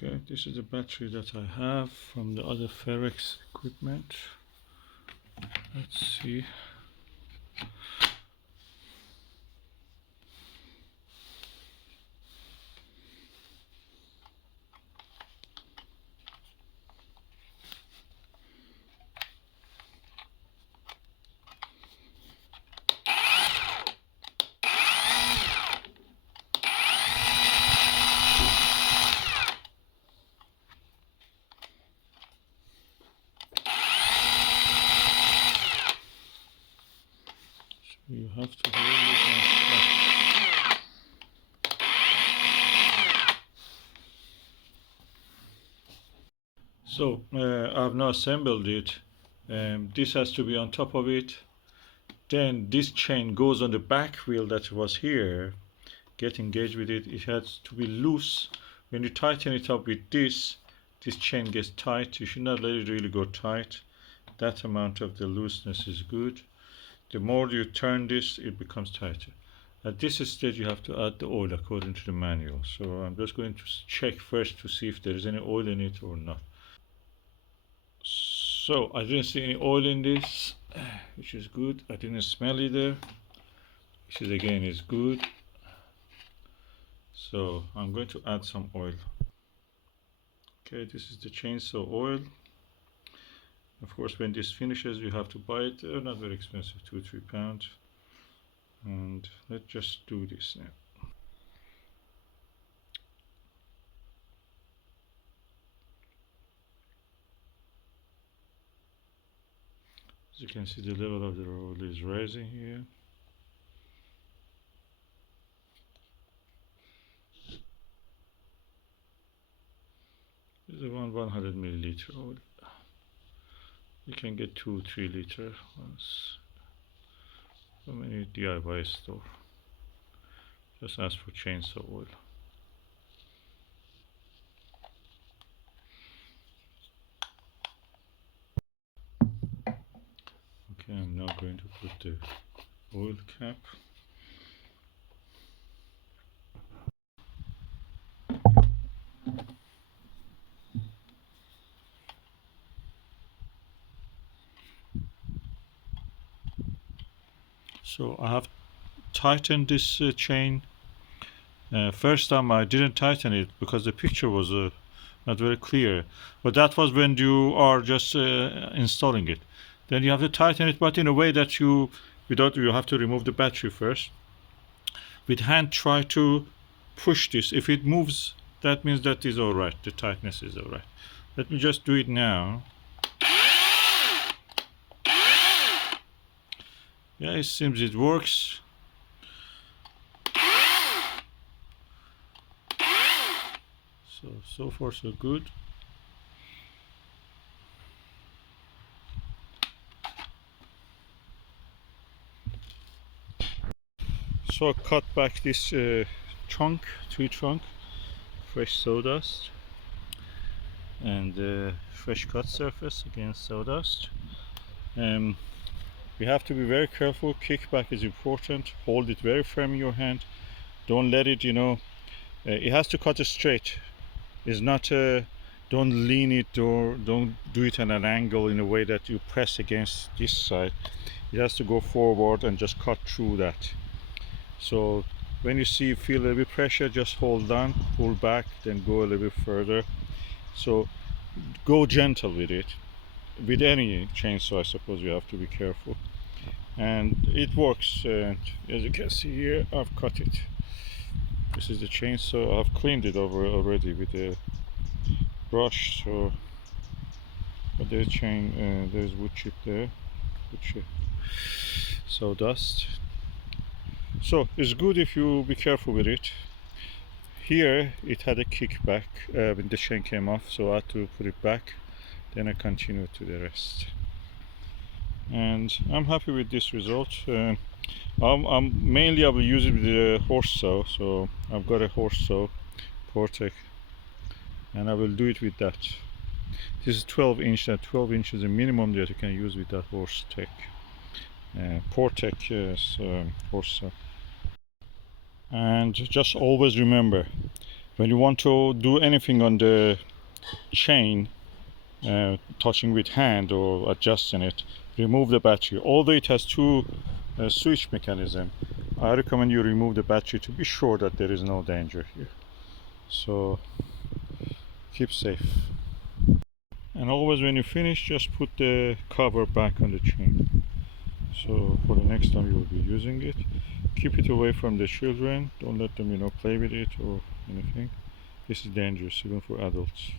Okay, this is the battery that I have from the other Ferrex equipment. Let's see. You have to hold it and stop. So I've now assembled it. This has to be on top of it. Then this chain goes on the back wheel that was here. Get engaged with it. It has to be loose. When you tighten it up with this chain gets tight. You should not let it really go tight. That amount of the looseness is good. The more you turn this, it becomes tighter. At this stage, you have to add the oil according to the manual. So I'm just going to check first to see if there is any oil in it or not. So I didn't see any oil in this, which is good. I didn't smell either, which is again is good. So I'm going to add some oil. Okay, this is the chainsaw oil. Of course, when this finishes, you have to buy it. They're not very expensive, £2-3. And let's just do this now. As you can see, the level of the oil is rising here. This is 100 milliliter oil. You can get 2-3 liter ones from any DIY store. Just ask for chainsaw oil. Okay, I'm now going to put the oil cap. So I have tightened this chain. First time I didn't tighten it because the picture was not very clear, but that was when you are just installing it. Then you have to tighten it, but in a way that you have to remove the battery first. With hand, try to push this. If it moves, that means that is all right. The tightness is all right. Let me just do it now. Yeah, it seems it works. So far so good. So I cut back this tree trunk, fresh sawdust, and fresh cut surface, again sawdust. We have to be very careful. Kickback is important. Hold it very firm in your hand. Don't let it, it has to cut straight. It's not, don't lean it or don't do it at an angle in a way that you press against this side. It has to go forward and just cut through that. So when you feel a little bit pressure, just hold on, pull back, then go a little bit further. So go gentle with it. With any chainsaw, I suppose you have to be careful. And it works. As you can see here, I've cut it. This is the chainsaw. I've cleaned it over already with a brush. So, but there's there's wood chip there, wood chip, sawdust. So it's good if you be careful with it. Here it had a kickback when the chain came off, so I had to put it back. Then I continue to the rest. And I'm happy with this result. Mainly I will use it with the horse saw. So I've got a horse saw, Portec, and I will do it with that. This is 12-inch. That 12 inches is the minimum that you can use with that horse tech. Portec horse saw. And just always remember, When you want to do anything on the chain, touching with hand or adjusting it, remove the battery. Although it has two switch mechanism, I recommend you remove the battery to be sure that there is no danger here. So keep safe. And always when you finish, just put the cover back on the chain. So for the next time you will be using it, keep it away from the children. Don't let them, play with it or anything. This is dangerous even for adults.